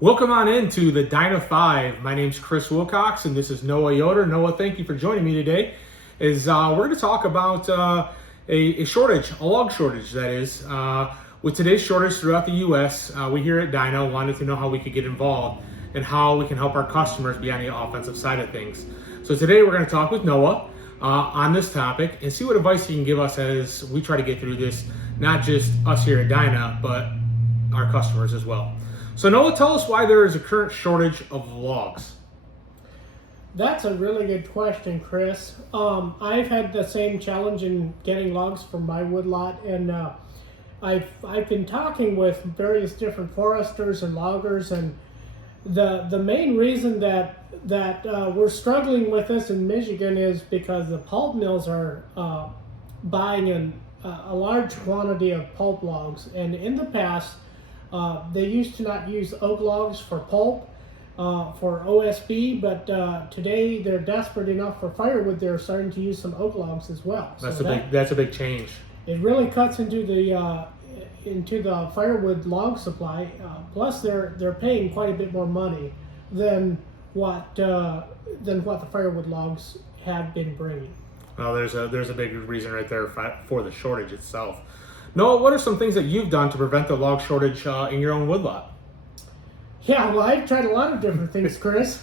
Welcome on into the Dyna 5. My name's Chris Wilcox, and this is Noah Yoder. Noah, thank you for joining me today. We're going to talk about a shortage, a log shortage, that is. With today's shortage throughout the U.S., we here at Dyna wanted to know how we could get involved and how we can help our customers be on the offensive side of things. So today we're going to talk with Noah on this topic and see what advice he can give us as we try to get through this, not just us here at Dyna, but our customers as well. So Noah, tell us why there is a current shortage of logs. That's a really good question, Chris. I've had the same challenge in getting logs for my woodlot, and I've been talking with various different foresters and loggers, and the main reason that we're struggling with this in Michigan is because the pulp mills are buying a large quantity of pulp logs, and in the past, they used to not use oak logs for pulp, for OSB, but today they're desperate enough for firewood. They're starting to use some oak logs as well. That's a big change. It really cuts into the firewood log supply. Plus, they're paying quite a bit more money than what the firewood logs have been bringing. Well, there's a big reason right there for the shortage itself. Noah, what are some things that you've done to prevent the log shortage in your own woodlot? Yeah, well, I've tried a lot of different things, Chris.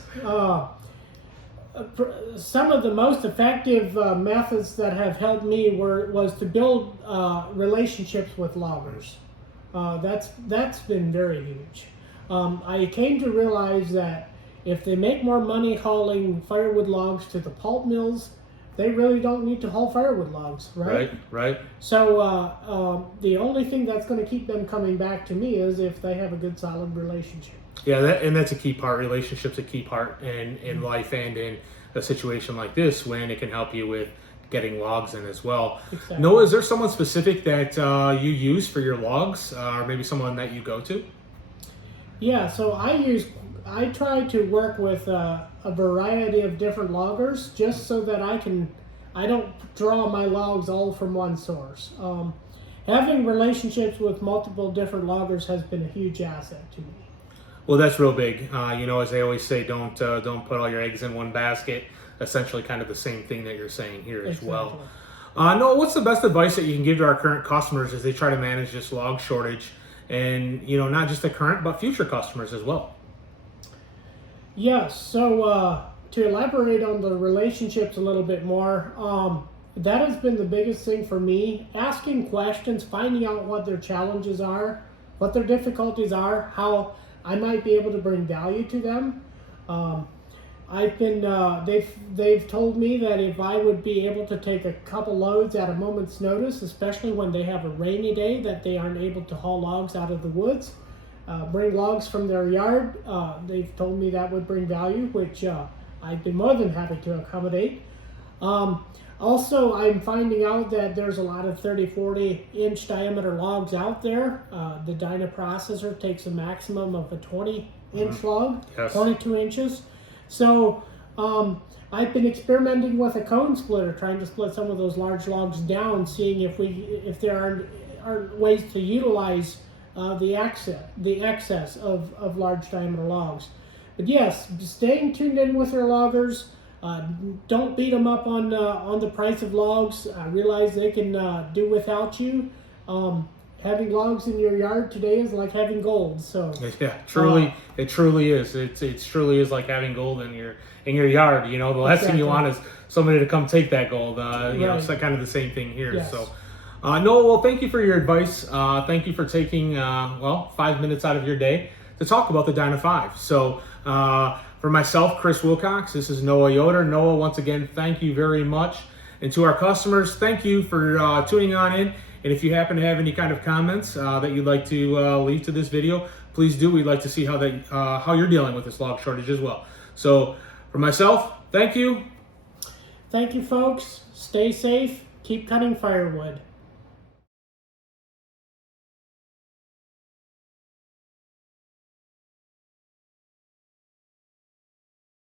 Some of the most effective methods that have helped me was to build relationships with loggers. That's been very huge. I came to realize that if they make more money hauling firewood logs to the pulp mills, they really don't need to haul firewood logs, right? Right. So the only thing that's going to keep them coming back to me is if they have a good, solid relationship. Yeah, that's a key part. Relationship's a key part in life and in a situation like this when it can help you with getting logs in as well. Exactly. Noah, is there someone specific that you use for your logs, or maybe someone that you go to? Yeah, so I try to work with a variety of different loggers just so that I don't draw my logs all from one source. Having relationships with multiple different loggers has been a huge asset to me. Well, that's real big. As they always say, don't put all your eggs in one basket. Essentially kind of the same thing that you're saying here as well. Noah, what's the best advice that you can give to our current customers as they try to manage this log shortage and, not just the current, but future customers as well? Yes, so to elaborate on the relationships a little bit more, that has been the biggest thing for me. Asking questions, finding out what their challenges are, what their difficulties are, how I might be able to bring value to them. They've told me that if I would be able to take a couple loads at a moment's notice, especially when they have a rainy day that they aren't able to haul logs out of the woods, bring logs from their yard, they've told me that would bring value, which I'd be more than happy to accommodate. Also, I'm finding out that there's a lot of 30-40 inch diameter logs out there. The Dyna processor takes a maximum of a 20-inch log, Yes. 22 inches. So I've been experimenting with a cone splitter, trying to split some of those large logs down, seeing if there are ways to utilize the excess of large diameter logs. But yes, staying tuned in with your loggers. Don't beat them up on the price of logs. I realize they can do without you. Having logs in your yard today is like having gold. So yeah, it truly is. It truly is like having gold in your yard. The last thing you want is somebody to come take that gold. It's like kind of the same thing here. Yes. So, Noah, well, thank you for your advice. Thank you for taking 5 minutes out of your day to talk about the Dyna 5. So, for myself, Chris Wilcox, this is Noah Yoder. Noah, once again, thank you very much. And to our customers, thank you for tuning on in. And if you happen to have any kind of comments that you'd like to leave to this video, please do. We'd like to see how you're dealing with this log shortage as well. So for myself, thank you. Thank you, folks. Stay safe. Keep cutting firewood.